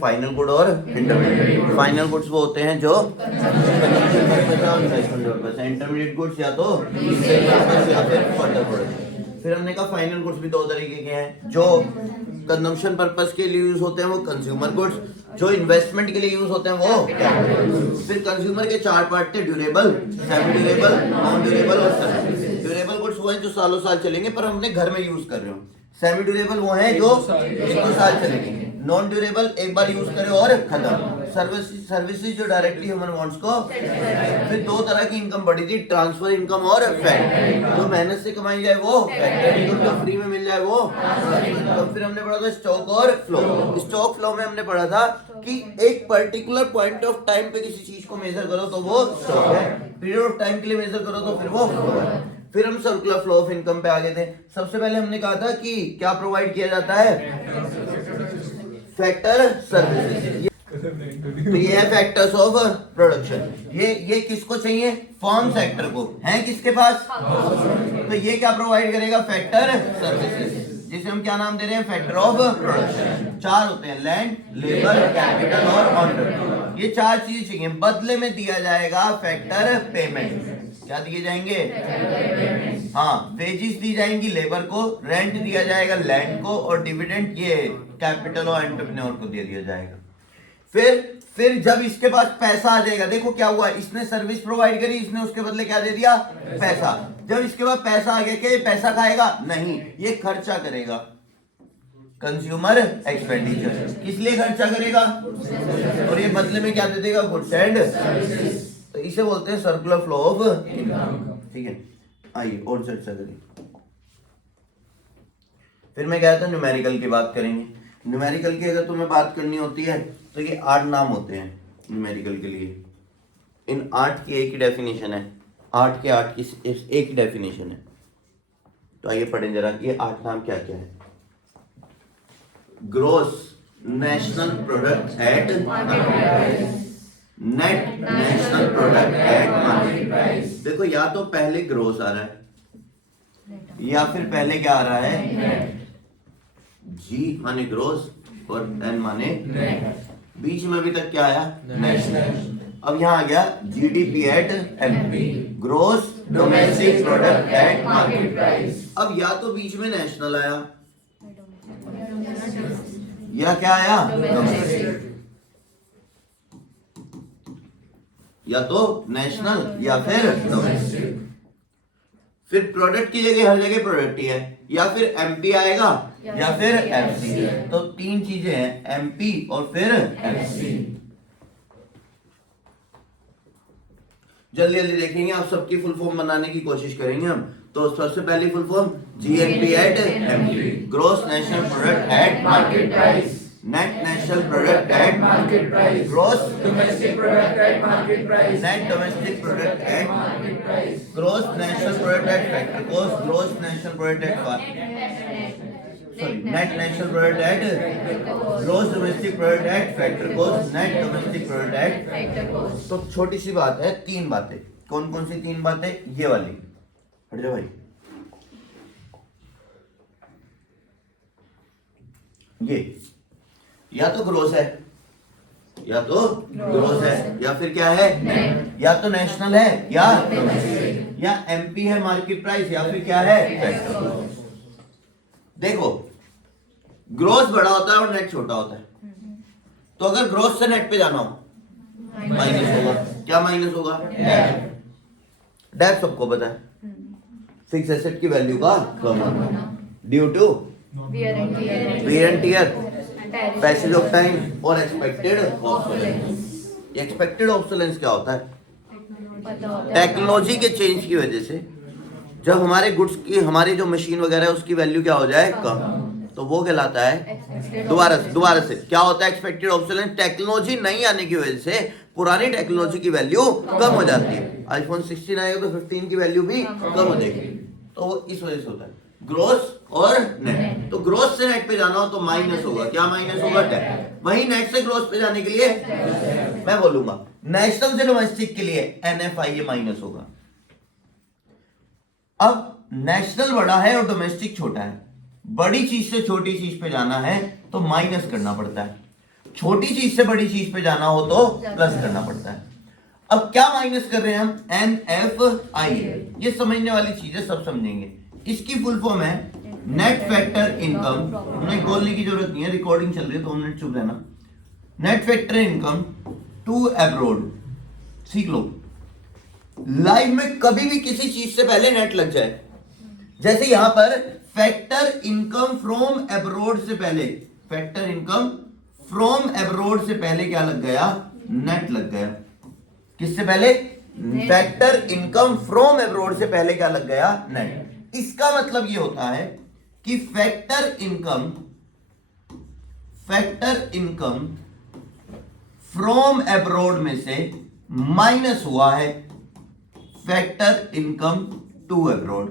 Final good और intermediate. Final goods वो होते हैं जो इंटरमीडिएट गुड्स या तो या फिर फर्दर प्रोडक्ट। फिर हमने कहा फाइनल गुड्स भी दो तरीके के हैं, जो कंजम्पशन पर्पस के लिए यूज होते हैं वो कंज्यूमर गुड्स, जो इन्वेस्टमेंट के लिए यूज होते हैं वो कैपिटल गुड्स। फिर कंज्यूमर के चार पार्ट थे, durable, semi durable, non durable और सर्विस। ड्यूरेबल गुड्स वो हैं जो सालों साल चलेंगे पर हमने घर में यूज कर रहे हो। सेमी ड्यूरेबल वो हैं जो 1-2 साल चलेंगे। नॉन ड्यूरेबल एक बार यूज करे और खत्म। सर्विसेज जो डायरेक्टली ह्यूमन वांट्स को। फिर दो तरह की इनकम बढ़ी थी, ट्रांसफर इनकम और फैक्टर। जो मेहनत से कमाई जाए वो फैक्टर इनकम, जो फ्री में मिल जाए वो। तो फिर हमने पढ़ा था स्टॉक और फ्लो। स्टॉक फ्लो में हमने पढ़ा था कि एक पर्टिकुलर पॉइंट ऑफ टाइम पे किसी चीज को मेजर करो तो वो स्टॉक है, पीरियड ऑफ टाइम के लिए मेजर करो तो फिर वो फ्लो है। फिर हम सर्कुलर फ्लो ऑफ इनकम पे आ गए थे। सबसे पहले हमने कहा था कि क्या प्रोवाइड किया जाता है, फैक्टर सर्विसेज। तो ये है फैक्टर्स ऑफ प्रोडक्शन। ये किसको चाहिए, फॉर्म सेक्टर को, है किसके पास। तो ये क्या प्रोवाइड करेगा, फैक्टर सर्विसेज, जिसे हम क्या नाम दे रहे हैं, फैक्टर ऑफ प्रोडक्शन। चार होते हैं, लैंड, लेबर, कैपिटल और ऑनर। ये चार चीजें चाहिए, बदले में दिया जाएगा फैक्टर पेमेंट। क्या दिए जाएंगे, हाँ, वेजिस दी जाएंगी लेबर को, रेंट दिया जाएगा लैंड को और डिविडेंड ये कैपिटल और एंटरप्रेन्योर को दे दिया जाएगा। फिर जब इसके पास पैसा आ जाएगा, देखो क्या हुआ, इसने सर्विस प्रोवाइड करी, इसने उसके बदले क्या दे दिया, पैसा। जब इसके पास पैसा आ गया, क्या ये पैसा खाएगा, नहीं, ये खर्चा करेगा, कंज्यूमर एक्सपेंडिचर। किस लिए खर्चा करेगा, और ये बदले में क्या दे देगा, गुड्स एंड। तो इसे बोलते हैं सर्कुलर फ्लो ऑफ इनकम। ठीक है, आइए और चर्चा करें। फिर मैं कह रहा था न्यूमेरिकल की बात करेंगे। न्यूमेरिकल की अगर तुम्हें बात करनी होती है तो ये 8 नाम होते हैं न्यूमेरिकल के लिए। इन 8 की एक ही डेफिनेशन है, 8 के 8 की एक ही डेफिनेशन है। तो आइए पढ़ें जरा कि ये 8 नाम क्या क्या है। Gross national product at net national product at market price. देखो, या तो पहले ग्रोस आ रहा है या फिर पहले क्या आ रहा है, जी माने ग्रोस और एन माने नेट। बीच में अभी तक क्या आया, नेशनल। अब यहां आ गया GDP at MP, gross domestic product at market price. अब या तो बीच में नेशनल आया या क्या आया, डोमेस्टिक। या तो नेशनल या फिर डोमेस्टिक। फिर प्रोडक्ट की जगह हर जगह प्रोडक्ट ही है, या फिर एमपी आएगा या फिर एफसी। तो 3 चीजें हैं, एमपी और फिर एफसी। जल्दी जल्दी देखेंगे, आप सबकी फुल फॉर्म बनाने की कोशिश करेंगे हम। तो सबसे पहली full form GNP at MP, gross national product at market price, net national product at market price, gross domestic product at market price, net domestic product at market price, gross national product at factor cost, gross national product at net national product at gross domestic product at factor cost, net domestic product at factor cost. तो छोटी सी बात है, 3 बातें। कौन कौन सी 3 बातें, ये वाली, हट जाओ भाई, ये या तो ग्रोस है, या तो ग्रोस है, या फिर क्या है, या तो नेशनल है या डोमेस्टिक, या एमपी है मार्केट प्राइस, या फिर क्या है, फैक्टर। देखो, ग्रोस बड़ा होता है और नेट छोटा होता है। तो अगर ग्रोस से नेट पे जाना हो, माइनस होगा। क्या माइनस होगा, डेप्थ सबको पता है, फिक्स एसेट की वैल्यू का कम होना due to wear and tear, passage of time और एक्सपेक्टेड ऑब्सोलेंस। एक्सपेक्टेड ऑब्सोलेंस क्या होता है, टेक्नोलॉजी के चेंज की वजह से जब हमारे गुड्स की, हमारी जो मशीन वगैरह है उसकी वैल्यू क्या हो जाए, कम, तो वो कहलाता है, दोबारा से क्या होता है, एक्सपेक्टेड ऑब्सोलेंस। टेक्नोलॉजी नहीं आने की वजह से पुरानी टेक्नोलॉजी की वैल्यू कम हो जाती है। आईफोन 16 आएगा तो 15 की वैल्यू भी कम हो जाएगी। तो वो इस वजह से होता है, ग्रोस और नेट। तो ग्रोस से नेट पे जाना हो तो माइनस होगा, क्या माइनस होगा, डेप्थ। वही नेट से ग्रोस पे जाने के लिए मैं बोलूंगा नेशनल से डोमेस्टिक के लिए एनएफआई माइनस होगा। अब नेशनल बड़ा है और डोमेस्टिक छोटा है, बड़ी चीज से छोटी चीज पे जाना है तो माइनस करना पड़ता है। छोटी चीज से बड़ी चीज पे जाना हो तो प्लस करना पड़ता है। अब क्या माइनस कर रहे हैं हम, NFI, ये समझने वाली चीजें सब समझेंगे। इसकी फुल फॉर्म है नेट फैक्टर इनकम। हमें बोलने की जरूरत नहीं है, रिकॉर्डिंग चल रही है, 2 मिनट चुप रहना। Net factor income to abroad, सीख लो। लाइफ में कभी भी किसी चीज से पहले नेट लग जाए, जैसे यहां पर फैक्टर इनकम फ्रॉम अब्रॉड से पहले, फैक्टर इनकम फ्रॉम अब्रॉड से पहले क्या लग गया, नेट लग गया। किससे पहले, फैक्टर इनकम फ्रॉम अब्रॉड से पहले क्या लग गया, नेट। इसका मतलब ये होता है कि फैक्टर इनकम फ्रॉम अब्रॉड में से माइनस हुआ है फैक्टर इनकम टू अब्रॉड।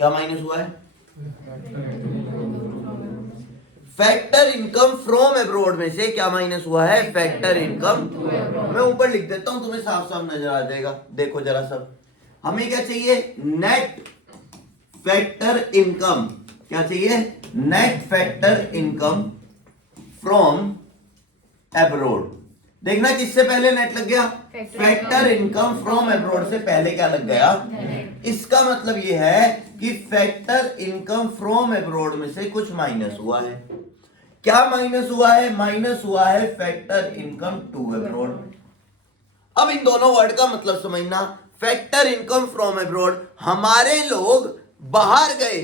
क्या माइनस हुआ है, फैक्टर इनकम फ्रॉम अब्रॉड में से क्या माइनस हुआ है, फैक्टर इनकम। मैं ऊपर लिख देता हूं, तुम्हें साफ साफ नजर आ जाएगा। देखो जरा सब, हमें क्या चाहिए, नेट फैक्टर इनकम। क्या चाहिए, net factor income from abroad. देखना किससे पहले नेट लग गया, फैक्टर इनकम फ्रॉम अब्रॉड से पहले क्या लग गया। इसका मतलब यह है कि फैक्टर इनकम फ्रॉम अब्रॉड में से कुछ माइनस हुआ है। क्या माइनस हुआ है, माइनस हुआ है फैक्टर इनकम टू अब्रॉड। अब इन दोनों वर्ड का मतलब समझना। फैक्टर इनकम फ्रॉम अब्रॉड, हमारे लोग बाहर गए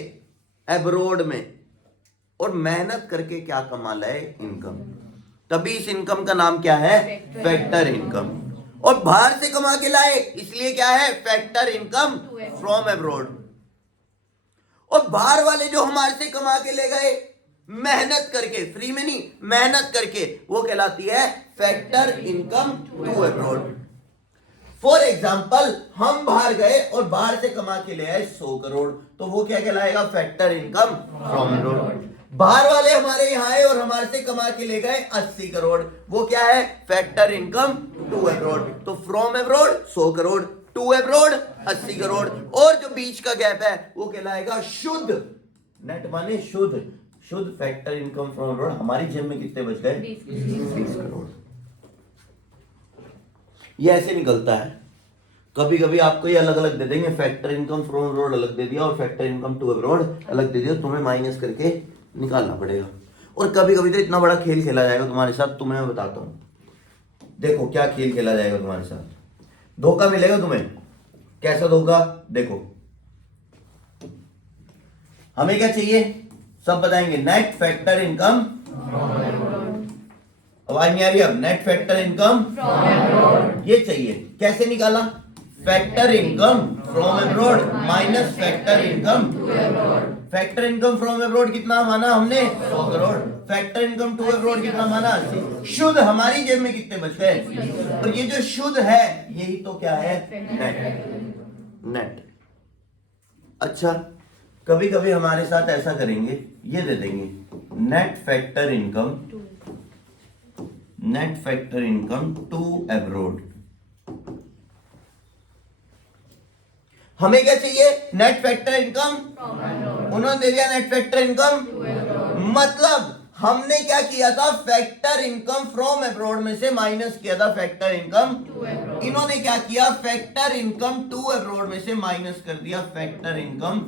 अब्रॉड में और मेहनत करके क्या कमा लाए, इनकम। तभी इस इनकम का नाम क्या है, फैक्टर इनकम। और बाहर से कमा के लाए, इसलिए क्या है, फैक्टर इनकम फ्रॉम अब्रॉड। और बाहर वाले जो हमारे से कमा के ले गए मेहनत करके, फ्री में नहीं, मेहनत करके, वो कहलाती है factor income to abroad. For example, हम बाहर गए और बाहर से कमा के ले आए 100 करोड़, तो वो क्या कहलाएगा, फैक्टर इनकम फ्रॉम अब्रॉड। बाहर वाले हमारे यहाँ आए और हमारे से कमा के ले गए 80 करोड़, वो क्या है, फैक्टर इनकम टू अब्रॉड। तो from abroad 100 crore, to abroad 80 crore, और जो बीच का गैप है वो कहलाएगा शुद्ध। नेट माने शुद्ध, शुद्ध फैक्टर इनकम फ्रॉम अब्रॉड। हमारी जेब में कितने बच गए, 20 करोड़। ये ऐसे निकलता है। कभी कभी आपको ये अलग अलग दे देंगे, फैक्टर इनकम फ्रॉम अब्रॉड अलग दे दिया और फैक्टर इनकम टू अब्रॉड अलग दे दिया, तुम्हें माइनस करके निकालना पड़ेगा। और कभी कभी तो इतना बड़ा खेल खेला जाएगा तुम्हारे साथ, तुम्हें मैं बताता हूं। देखो क्या खेल खेला जाएगा तुम्हारे साथ, धोखा मिलेगा तुम्हें। कैसा धोखा, देखो हमें क्या चाहिए, सब बताएंगे। नेट फैक्टर इनकम, आवाज नहीं आ रही अब, नेट फैक्टर इनकम ये चाहिए। कैसे निकाला, factor income from abroad minus factor income. Factor income from abroad कितना माना हमने, 100 crore. Factor income to abroad कितना माना, 80। शुद्ध हमारी जेब में कितने बच गए, और ये जो शुद्ध है यही तो क्या है, नेट। नेट। अच्छा, कभी कभी हमारे साथ ऐसा करेंगे, ये दे देंगे net factor income, net factor income to abroad. हमें क्या चाहिए, नेट फैक्टर इनकम, उन्होंने दे दिया नेट फैक्टर इनकम। मतलब हमने क्या किया था, फैक्टर इनकम फ्रॉम अब्रॉड में से माइनस किया था फैक्टर इनकम। इन्होंने क्या किया, फैक्टर इनकम टू अब्रॉड में से माइनस कर दिया factor income.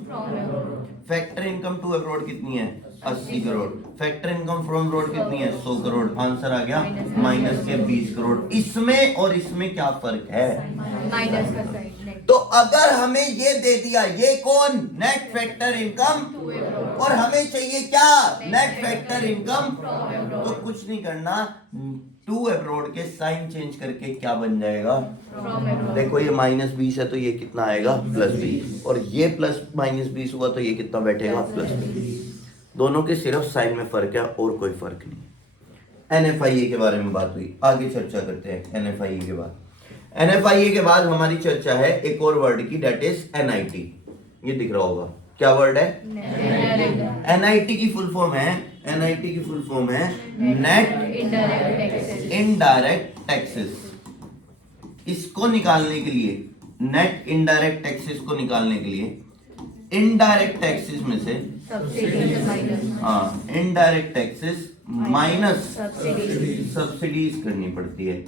Factor income to abroad कितनी है, 80 crore. Factor income from abroad कितनी है, 100 करोड़। आंसर आ गया माइनस के 20 करोड़। इसमें और इसमें क्या फर्क है, माइनस का साइन। तो अगर हमें ये दे दिया, ये कौन, नेट फैक्टर इनकम, और हमें चाहिए क्या, नेट फैक्टर इनकम, तो कुछ नहीं करना, टू अब्रॉड के साइन चेंज करके क्या बन जाएगा, देखो ये -20 है तो ये कितना आएगा, +20, और ये प्लस -20 हुआ तो ये कितना बैठेगा, +20। दोनों के सिर्फ साइन में फर्क है और कोई फर्क नहीं। NFIA के बारे में बात हुई, आगे चर्चा करते हैं। NFIA के बाद, NFIA के बाद हमारी चर्चा है एक और वर्ड की, डेट इज NIT। ये दिख रहा होगा, क्या वर्ड है, NIT की फुल फॉर्म है, NIT की फुल फॉर्म है नेट इनडायरेक्ट टैक्सेस। इसको निकालने के लिए, नेट इनडायरेक्ट टैक्सेस को निकालने के लिए, इनडायरेक्ट टैक्सेस में से, हाँ, इनडायरेक्ट टैक्सेस माइनस सब्सिडीज करनी पड़ती है।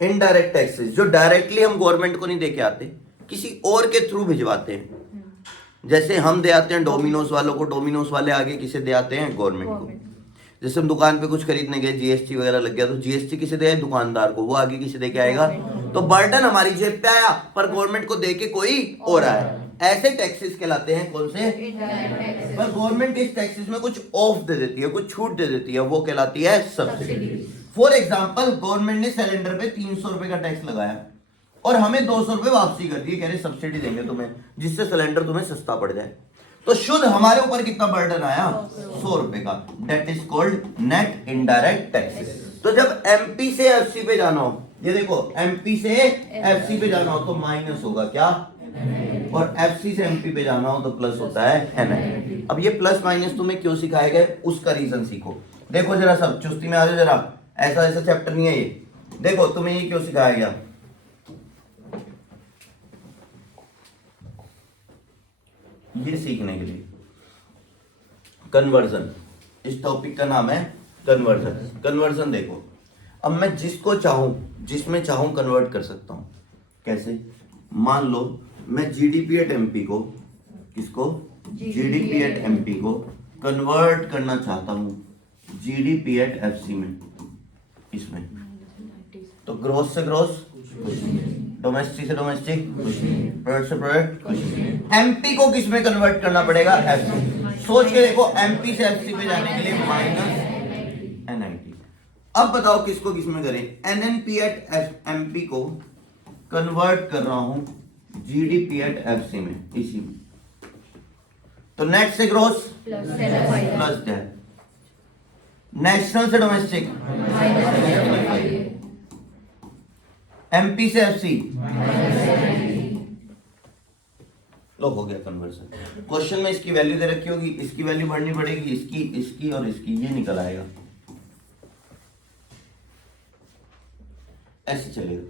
इनडायरेक्ट टैक्सेस जो डायरेक्टली हम गवर्नमेंट को नहीं दे के आते, किसी और के थ्रू भिजवाते हैं। जैसे हम दे आते हैं डोमिनोज वालों को, डोमिनोज वाले आगे किसे दे आते हैं? गवर्नमेंट को। जैसे हम दुकान पे कुछ खरीदने गए, जीएसटी वगैरह लग गया तो जीएसटी किसे दे? दुकानदार को, वो आगे किसे दे के आएगा? तो बर्डन हमारी जेब पे आया पर गवर्नमेंट को दे के कोई और आया। ऐसे टैक्सेस कहलाते हैं कौन से? पर गवर्नमेंट इस टैक्सेस में कुछ ऑफ दे देती है, कुछ छूट दे देती है, वो कहलाती है सब्सिडी। फॉर एग्जाम्पल गवर्नमेंट ने सिलेंडर पे 300 रुपए का टैक्स लगाया और हमें 200 रुपए वापसी कर दिए, कह रहे सब्सिडी देंगे तुम्हें जिससे सिलेंडर तुम्हें सस्ता पड़ जाए। तो शुद्ध हमारे ऊपर कितना बर्डन आया? 100 रुपए का। That is called net indirect taxes. तो जब एमपी से एफसी पे जाना हो, ये देखो एमपी से एफसी पे जाना हो तो माइनस होगा क्या, और एफसी से एमपी पे जाना हो तो प्लस होता है एनआई। अब ये प्लस माइनस तुम्हें क्यों सिखाए गए उसका रीजन सीखो। देखो जरा सब चुस्ती में आ जाओ जरा, ऐसा ऐसा चैप्टर नहीं है ये। देखो तुम्हें ये क्यों सिखाया गया, ये सीखने के लिए। कन्वर्जन, इस टॉपिक का नाम है कन्वर्जन। कन्वर्जन देखो, अब मैं जिसको चाहूं जिसमें चाहूं कन्वर्ट कर सकता हूं। कैसे? मान लो मैं जीडीपी एट एमपी को, किसको? जीडीपी एट एमपी को कन्वर्ट करना चाहता हूं जीडीपी एट एफसी में, इसमें। तो ग्रोस से ग्रोस, डोमेस्टिक से डोमेस्टिक, प्रोडक्ट से प्रोडक्ट। एमपी को किस में कन्वर्ट करना पड़ेगा? एफसी। सोच के देखो, एमपी से एफसी पे जाने के लिए माइनस एनआईटी। अब बताओ किसको किस में करें? एनएनपी एट एमपी को कन्वर्ट कर रहा हूं जीडीपी एट एफसी में, इसी में। तो नेट से ग्रोस प्लस डेट, नेशनल से डोमेस्टिक, एमपी से एफसी, लो हो गया कन्वर्जन। क्वेश्चन में इसकी वैल्यू दे रखी होगी, इसकी वैल्यू बढ़नी पड़ेगी, इसकी, इसकी और इसकी, ये निकल आएगा। ऐसे चलेगा।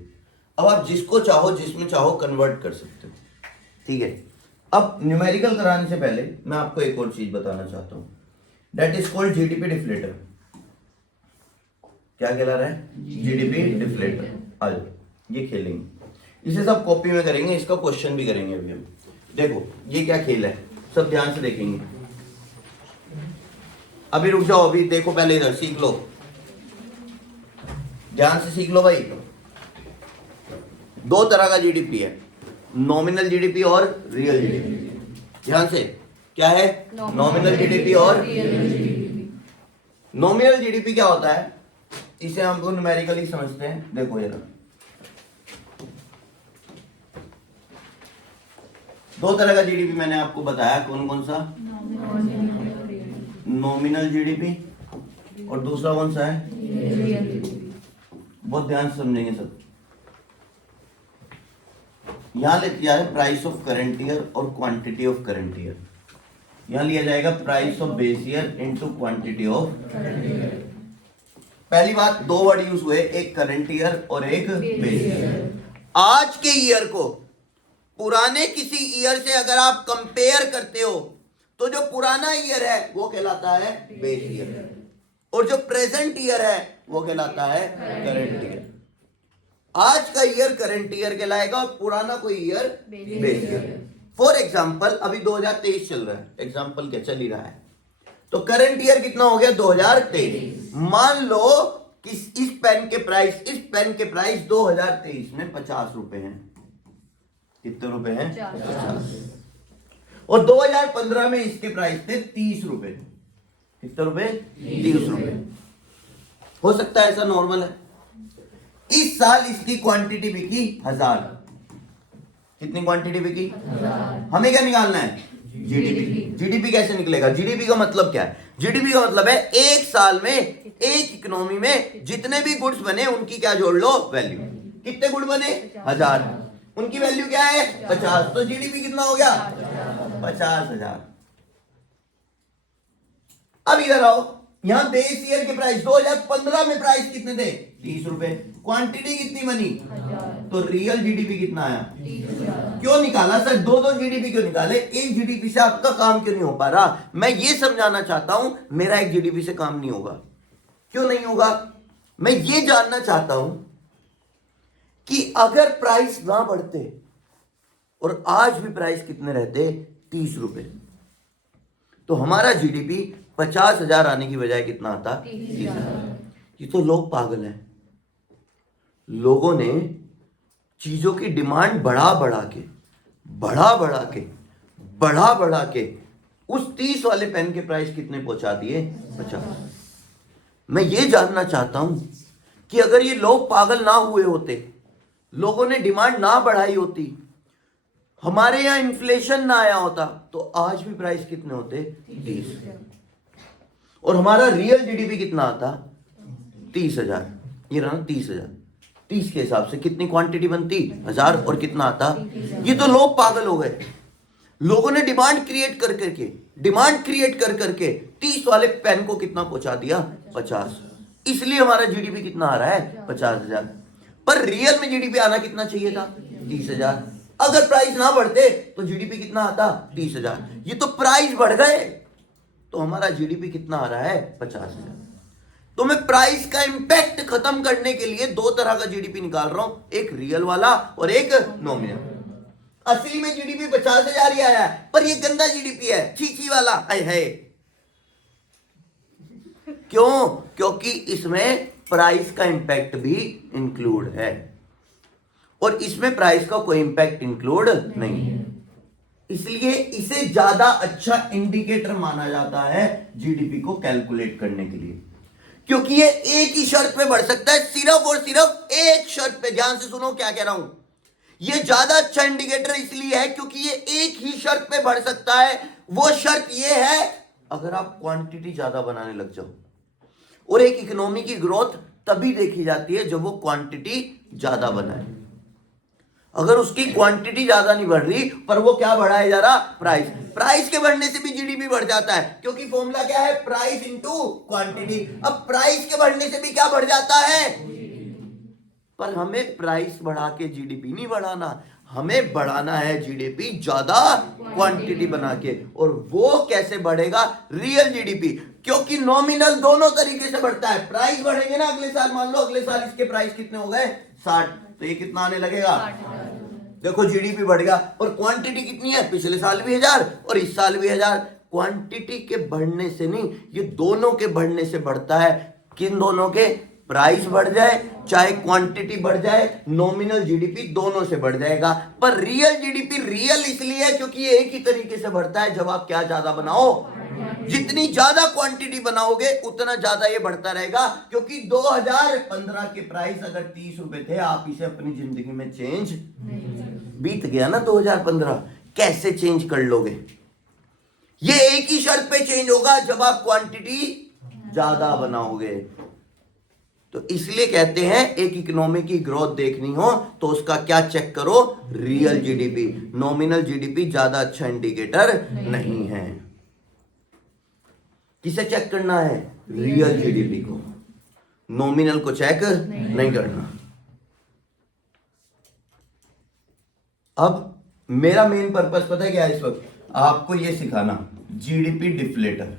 अब आप जिसको चाहो जिसमें चाहो कन्वर्ट कर सकते हो, ठीक है। अब न्यूमेरिकल कराने से पहले मैं आपको एक और चीज बताना चाहता हूं, that is called GDP deflator. क्या कहला रहा है? GDP deflator. आज ये खेलेंगे, इसे सब कॉपी में करेंगे, इसका क्वेश्चन भी करेंगे अभी हम। देखो ये क्या खेल है, सब ध्यान से देखेंगे। अभी रुक जाओ, अभी देखो पहले इधर सीख लो, ध्यान से सीख लो भाई। दो तरह का जीडीपी है, नॉमिनल जीडीपी और रियल जीडीपी। ध्यान से, क्या है? नॉमिनल जीडीपी और नॉमिनल जीडीपी क्या होता है, इसे हम लोग न्यूमेरिकली समझते हैं। देखो जरा, दो तरह का जीडीपी मैंने आपको बताया, कौन कौन सा? नॉमिनल जीडीपी, और दूसरा कौन सा है? बहुत ध्यान से समझेंगे सब। यहां लिया है प्राइस ऑफ करंट ईयर और क्वांटिटी ऑफ करंट ईयर। यहां लिया जाएगा price of base year into quantity of. पहली बात, दो वर्ड यूज हुए, एक करंट ईयर और एक बेस ईयर। आज के ईयर को पुराने किसी ईयर से अगर आप कंपेयर करते हो तो जो पुराना ईयर है वो कहलाता है बेस ईयर, और जो प्रेजेंट ईयर है वो कहलाता है करंट ईयर। आज का ईयर करंट ईयर कहलाएगा और पुराना कोई year base year. For example अभी 2023 चल रहा है, एग्जांपल क्या चल ही रहा है, तो करंट ईयर कितना हो गया? 2023। मान लो कि इस पेन के प्राइस 2023 में 50 रुपए हैं। कितने रुपए हैं? 50। और 2015 में इसके प्राइस थे 30 रुपए। कितने रुपए? 30 रुपए। हो सकता है ऐसा नॉर्मल है। इस साल इसकी क्वांटिटी बिकी 1000। कितनी क्वांटिटी बिकी? 1000। हमें क्या निकालना है? जीडीपी। जीडीपी कैसे निकलेगा? जीडीपी का मतलब क्या है? जीडीपी का मतलब है एक साल में एक इकोनॉमी में जितने भी गुड्स बने उनकी क्या जोड़ लो? वैल्यू। कितने गुड बने? 1000, उनकी वैल्यू क्या है? 50। तो जीडीपी कितना हो गया? 50,000। अब इधर आओ, यहां बेस ईयर के प्राइस 2015 में प्राइस कितने थे? 30 रुपए। क्वांटिटी कितनी बनी? तो रियल जीडीपी कितना आया? क्यों निकाला सर? दो दो जीडीपी क्यों निकाले? एक जीडीपी से आपका काम क्यों नहीं हो पा रहा? मैं ये समझाना चाहता हूं मेरा एक जीडीपी से काम नहीं होगा। क्यों नहीं होगा? मैं ये जानना चाहता हूं कि अगर प्राइस ना बढ़ते और आज भी प्राइस कितने रहते 30 रुपए, तो हमारा जीडीपी 50,000 आने की बजाय कितना आता? 30,000। ये तो लोग पागल हैं। लोगों ने चीजों की डिमांड बढ़ा बढ़ा के उस 30 वाले पेन के प्राइस कितने पहुंचा दिए? 50। मैं ये जानना चाहता हूं कि अगर ये लोग पागल ना हुए होते, लोगों ने डिमांड ना बढ़ाई होती, हमारे यहां इन्फ्लेशन ना आया होता, तो आज भी प्राइस कितने होते? 30। और हमारा रियल जीडीपी कितना आता? 30,000। ये रहा 30,000। 30 के हिसाब से कितनी क्वांटिटी बनती? 1000। और कितना आता? ये तो लोग पागल हो गए। लोगों ने डिमांड क्रिएट कर करके 30 वाले पेन को कितना पहुंचा दिया? 50। इसलिए हमारा जीडीपी कितना आ रहा है? 50,000। पर रियल में जीडीपी आना कितना चाहिए था? 30,000। अगर प्राइस ना बढ़ते तो जीडीपी कितना आता? 30,000। ये तो प्राइस बढ़ गए, तो हमारा जीडीपी कितना आ रहा है? 50,000। तो मैं प्राइस का इंपैक्ट खत्म करने के लिए दो तरह का जीडीपी निकाल रहा हूं, एक रियल वाला और एक नॉमिनल। असली में जीडीपी 50,000 ही आया है, पर ये गंदा जीडीपी है, छी वाला है। क्यों? क्योंकि इसमें प्राइस का इंपैक्ट भी इंक्लूड है और इसमें प्राइस का कोई इंपैक्ट इंक्लूड नहीं है। इसलिए इसे ज्यादा अच्छा इंडिकेटर माना जाता है जीडीपी को कैलकुलेट करने के लिए, क्योंकि ये एक ही शर्त पे बढ़ सकता है, सिर्फ और सिर्फ एक शर्त पे। ध्यान से सुनो क्या कह रहा हूं। ये ज्यादा अच्छा इंडिकेटर इसलिए है क्योंकि ये एक ही शर्त पे बढ़ सकता है। वो शर्त ये है अगर आप क्वांटिटी ज्यादा बनाने लग जाओ। और एक इकोनॉमी की ग्रोथ तभी देखी जाती है जब वो क्वांटिटी ज्यादा बनाए। अगर उसकी क्वांटिटी ज्यादा नहीं बढ़ रही पर वो क्या बढ़ाया जा रहा? प्राइस के बढ़ने से भी जीडीपी बढ़ जाता है, क्योंकि फॉर्मूला क्या है? Price into quantity. अब प्राइस के बढ़ने से भी क्या बढ़ जाता है? पर हमें प्राइस बढ़ा के जीडीपी नहीं बढ़ाना, हमें बढ़ाना है जीडीपी ज्यादा क्वांटिटी बना के। और वो कैसे बढ़ेगा? Real GDP. क्योंकि नॉमिनल दोनों तरीके से बढ़ता है। प्राइस बढ़ेंगे ना अगले साल, मान लो अगले साल इसके प्राइस कितने हो गए? 60, तो ये कितना आने लगेगा? देखो जीडीपी बढ़ गया। और क्वांटिटी कितनी है? पिछले साल भी 1000 और इस साल भी 1000। क्वांटिटी के बढ़ने से नहीं, ये दोनों के बढ़ने से बढ़ता है। किन दोनों के? प्राइस बढ़ जाए चाहे क्वांटिटी बढ़ जाए, नॉमिनल जीडीपी दोनों से बढ़ जाएगा। पर रियल जीडीपी रियल इसलिए है क्योंकि ये एक ही तरीके से बढ़ता है जब आप क्या ज्यादा बनाओ। जितनी ज्यादा क्वांटिटी बनाओगे उतना ज्यादा ये बढ़ता रहेगा। क्योंकि 2015 के प्राइस अगर 30 रुपए थे, आप इसे अपनी जिंदगी में चेंज बीत गया ना 2015, कैसे चेंज कर लोगे? ये एक ही शर्त पे चेंज होगा जब आप क्वांटिटी ज्यादा बनाओगे। तो इसलिए कहते हैं एक इकोनॉमी की ग्रोथ देखनी हो तो उसका क्या चेक करो? Real GDP. नॉमिनल जीडीपी ज्यादा अच्छा इंडिकेटर नहीं है। किसे चेक करना है? रियल जीडीपी को। नॉमिनल को चेक नहीं करना। अब मेरा मेन पर्पस पता है क्या है इस वक्त? आपको यह सिखाना, जीडीपी डिफ्लेटर।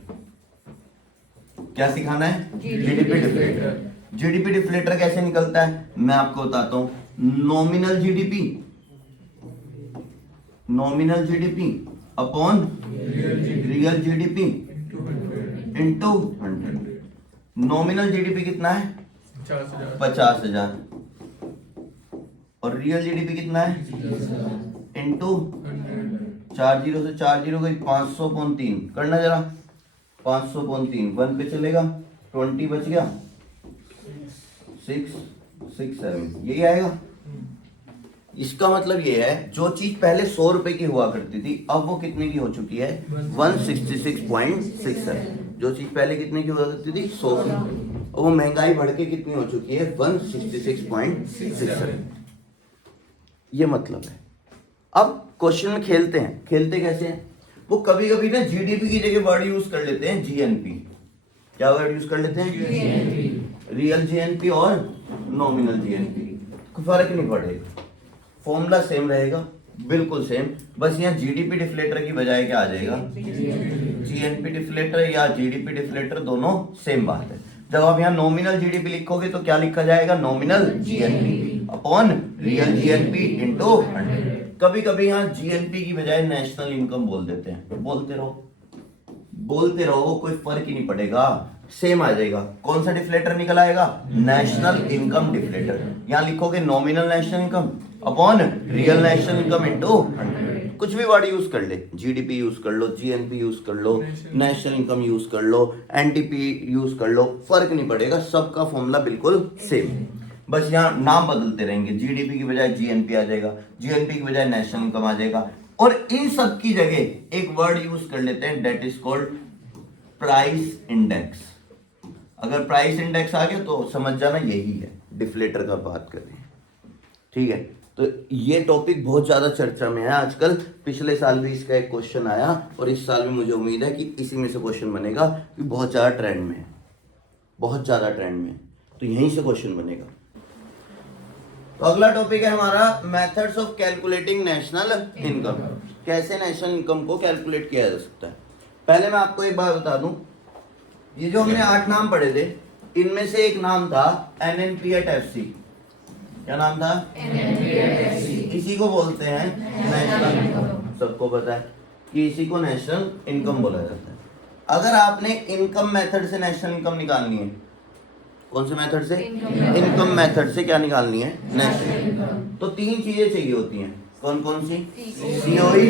क्या सिखाना है? GDP deflator. जीडीपी डिफ्लेटर कैसे निकलता है मैं आपको बताता हूं। Nominal GDP upon real GDP into 100। Nominal GDP कितना है? 50,000। और रियल जीडीपी कितना है? इंटू 40 से 40 गई 500.3। करना जरा 500.3 1 पे चलेगा, 20 बच गया, 6 6 7 यही आएगा। इसका मतलब ये है जो चीज पहले 100 रुपए की हुआ करती थी अब वो कितने की हो चुकी है? 166.67। जो चीज पहले कितने की हुआ करती थी? 100 की, और वो महंगाई बढ़ के कितनी हो चुकी है? 166.67। ये मतलब है। अब क्वेश्चन में खेलते कैसे हैं? वो कभी कभी ना जीडीपी की जगह वर्ड यूज कर लेते हैं जीएनपी। क्या वर्ड यूज कर लेते हैं? रियल जीएनपी और नॉमिनल जीएनपी। कोई फर्क नहीं पड़ेगा। फॉर्मूला सेम रहेगा, बिल्कुल सेम, बस यहाँ जीडीपी डिफ्लेटर की बजाय क्या आ जाएगा, जीएनपी डिफ्लेटर या जीडीपी डिफ्लेटर, दोनों सेम बात है। जब आप यहाँ नॉमिनल जीडीपी लिखोगे तो क्या लिखा जाएगा, nominal GNP upon real GNP into 100। कभी कभी यहाँ जीएनपी की बजाय नेशनल इनकम बोल देते हैं, बोलते रहो, कोई फर्क ही नहीं पड़ेगा, सेम आ जाएगा। कौन सा डिफ्लेटर निकल आएगा, नेशनल इनकम डिफ्लेटर। यहाँ लिखोगे nominal national income upon real national income into 100। कुछ भी वर्ड यूज कर ले, जीडीपी यूज कर लो, जीएनपी यूज कर लो, नेशनल इनकम यूज कर लो, एनटीपी यूज कर लो, फर्क नहीं पड़ेगा, सबका फॉर्मूला बिल्कुल सेम। बस यहाँ नाम बदलते रहेंगे, जीडीपी की बजाय जीएनपी आ जाएगा, जीएनपी की बजाय नेशनल इनकम आ जाएगा, और इन सब की जगह एक वर्ड यूज कर लेते हैं, that is called price index. अगर प्राइस इंडेक्स आ गया तो समझ जाना यही है, डिफ्लेटर का बात कर रहे हैं, ठीक है। तो ये टॉपिक बहुत ज्यादा चर्चा में है आजकल, पिछले साल भी इसका एक क्वेश्चन आया और इस साल भी मुझे उम्मीद है कि इसी में से क्वेश्चन बनेगा, कि बहुत ज्यादा ट्रेंड में है, बहुत ज्यादा ट्रेंड में है, तो यहीं से क्वेश्चन बनेगा। तो अगला टॉपिक है हमारा methods of calculating national income. कैसे नेशनल इनकम को कैलकुलेट किया जा सकता है। पहले मैं आपको एक बात बता दूं, ये जो हमने 8 नाम पढ़े थे, इनमें से एक नाम था NNPAT-FC। क्या नाम था, NNPAT-FC। इसी को बोलते हैं नेशनल इनकम, सबको पता है कि इसी को नेशनल इनकम बोला जाता है। अगर आपने इनकम मेथड से नेशनल इनकम निकालनी है, कौन से मेथड से, इनकम मेथड से क्या निकालनी है, नेशनल इनकम, तो 3 चीजें चाहिए होती हैं। कौन कौन सी, COE,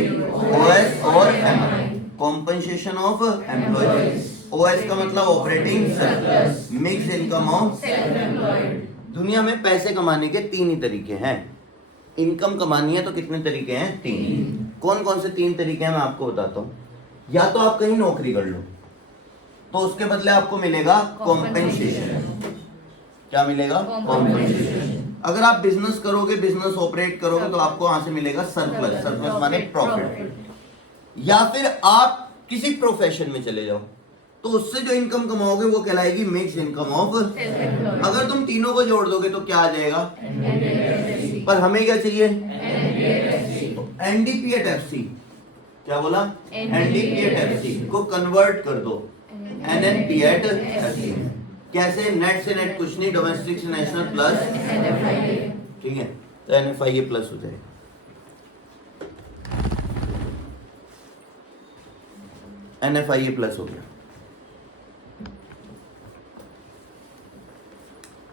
OS और MI, compensation of employees. OS का मतलब operating surplus, mix income of self employed. दुनिया में पैसे कमाने के 3 ही तरीके हैं। इनकम कमानी है तो कितने तरीके हैं, 3। कौन कौन से 3 तरीके हैं मैं आपको बताता हूँ। या तो आप कहीं नौकरी कर लो तो उसके बदले आपको मिलेगा कॉम्पेंसेशन। क्या मिलेगा, कॉम्पेंसेशन। अगर आप बिजनेस करोगे, बिजनेस ऑपरेट करोगे तो आपको वहां से मिलेगा सरप्लस, सरप्लस माने प्रॉफिट। या फिर आप किसी प्रोफेशन में चले जाओ तो उससे जो इनकम कमाओगे वो कहलाएगी मिक्स इनकम ऑफ। अगर तुम तीनों को जोड़ दोगे तो क्या आ जाएगा, पर हमें क्या चाहिए, NDPAT-FC। क्या बोला, NDPAT-FC को कन्वर्ट कर दो NNPAT-FC। कैसे, नेट से नेट कुछ नहीं, डोमेस्टिक से नेशनल प्लस, ठीक है, तो NFIA प्लस हो जाएगा। NFIA प्लस हो गया।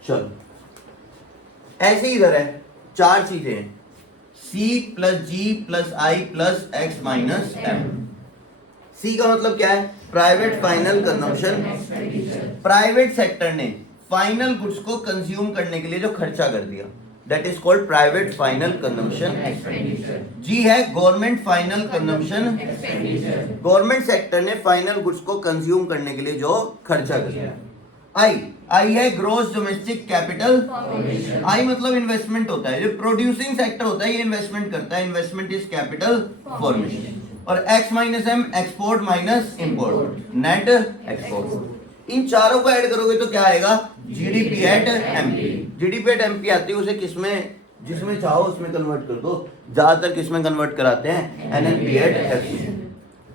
चलो ऐसे ही इधर है, 4 चीजें हैं, C + G + I + X - M। C का मतलब क्या है, private final consumption. Private sector ने फाइनल गुड्स को कंज्यूम करने के लिए जो खर्चा कर दिया, that is called private final consumption expenditure. G है government final consumption expenditure. Government sector ने फाइनल गुड्स को कंज्यूम करने के लिए जो खर्चा कर दिया। आई है ग्रोस डोमेस्टिक कैपिटल। आई मतलब इन्वेस्टमेंट होता है, जो प्रोड्यूसिंग सेक्टर होता है ये इन्वेस्टमेंट करता है, इन्वेस्टमेंट इज कैपिटल फॉर्मेशन। और X - M export minus import, net export. इन चारों को ऐड करोगे तो क्या आएगा, GDP@MP। GDP@MP आती है, उसे किसमें, जिसमें चाहो उसमें कन्वर्ट कर दो, ज्यादातर किसमें कन्वर्ट कराते हैं, NNPAT-FC।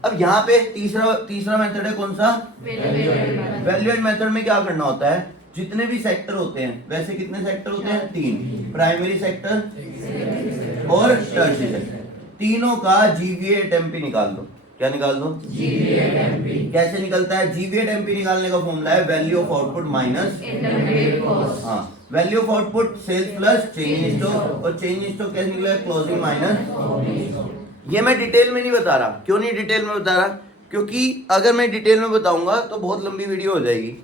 अब यहाँ पे तीसरा मेथड है कौन सा, वैल्यू एड मेथड में क्या करना होता है, जितने भी सेक्टर होते हैं, वैसे कितने सेक्टर होते हैं, 3, प्राइमरी सेक्टर और टर्शियरी सेक्टर, तीनों का GVAT-MP निकाल दो। क्या निकाल दो, GVAT-MP। कैसे निकलता है, GVAT-MP निकालने का फॉर्मूला है value of output minus intermediate cost. हाँ, value of output sales plus change in stock, और चेंज इन स्टॉक कैसे निकलेगा, क्लोजिंग माइनस। ये मैं डिटेल में नहीं बता रहा। क्यों नहीं डिटेल में बता रहा, क्योंकि अगर मैं डिटेल में बताऊंगा तो बहुत लंबी वीडियो हो जाएगी,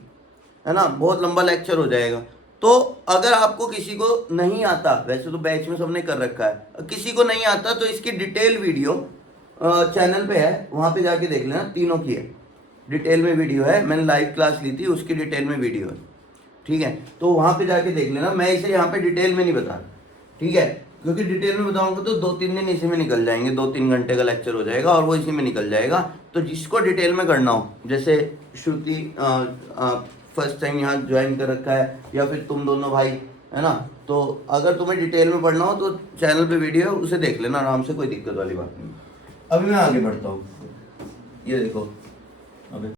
है ना, बहुत लंबा लेक्चर हो जाएगा। तो अगर आपको किसी को नहीं आता, वैसे तो बैच में सबने कर रखा है, किसी को नहीं आता तो इसकी डिटेल वीडियो चैनल पे है, वहां पे जाके देख लेना, तीनों की है, डिटेल में वीडियो है, मैंने लाइव क्लास ली थी, उसकी डिटेल में वीडियो है, ठीक है, तो वहां पे जाके देख लेना। मैं इसे यहाँ पे डिटेल में नहीं बता रहा, ठीक है, क्योंकि डिटेल में बताऊंगा तो 2-3 दिन इसी में निकल जाएंगे, 2-3 घंटे का लेक्चर हो जाएगा और वो इसी में निकल जाएगा। तो जिसको डिटेल में करना हो, जैसे श्रुति फर्स्ट टाइम यहाँ ज्वाइन कर रखा है, या फिर तुम दोनों भाई है ना। तो अगर तुम्हें डिटेल में पढ़ना हो तो चैनल पे वीडियो है, उसे देख लेना आराम से, कोई दिक्कत वाली बात नहीं। अभी मैं आगे बढ़ता हूँ। ये देखो